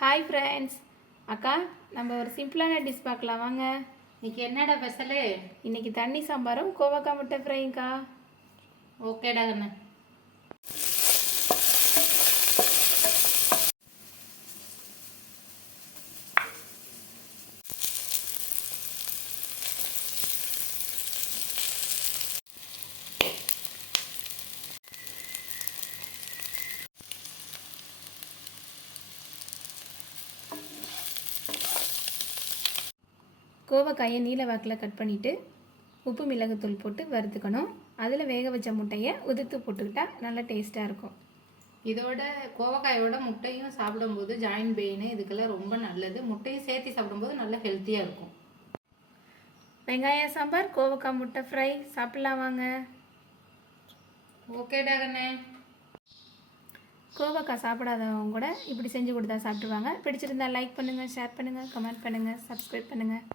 Hi friends. அக்கா, நம்ம ஒரு சிம்பிளான டிஷ் பார்க்கலாம் வாங்க. இன்னைக்கு என்னடா ஸ்பெஷலு? இன்னைக்கு தண்ணி சாம்பாரும் கோவக்காய் முட்டை ஃப்ரைங்கக்கா. ஓகேடா கண்ணு. கோவக்காயை நீல வாக்கில் கட் பண்ணிவிட்டு உப்பு மிளகுத்தூள் போட்டு வறுத்துக்கணும். அதில் வேக வச்ச முட்டையை உதிர்த்து போட்டுக்கிட்டா நல்லா டேஸ்ட்டாக இருக்கும். இதோட கோவக்காயோட முட்டையும் சாப்பிடும்போது ஜாயின்ட் பெயின் இதுக்கெல்லாம் ரொம்ப நல்லது. முட்டையும் சேர்த்து சாப்பிடும்போது நல்லா ஹெல்த்தியாக இருக்கும். வெங்காய சாம்பார், கோவக்காய் முட்டை ஃப்ரை சாப்பிட்லாம் வாங்க. ஓகேடா கண்ணே. கோவக்காய் சாப்பிடாதவங்க கூட இப்படி செஞ்சு கொடுத்தா சாப்பிட்ருவாங்க. பிடிச்சிருந்தா லைக் பண்ணுங்கள், ஷேர் பண்ணுங்கள், கமெண்ட் பண்ணுங்கள், சப்ஸ்கிரைப் பண்ணுங்கள்.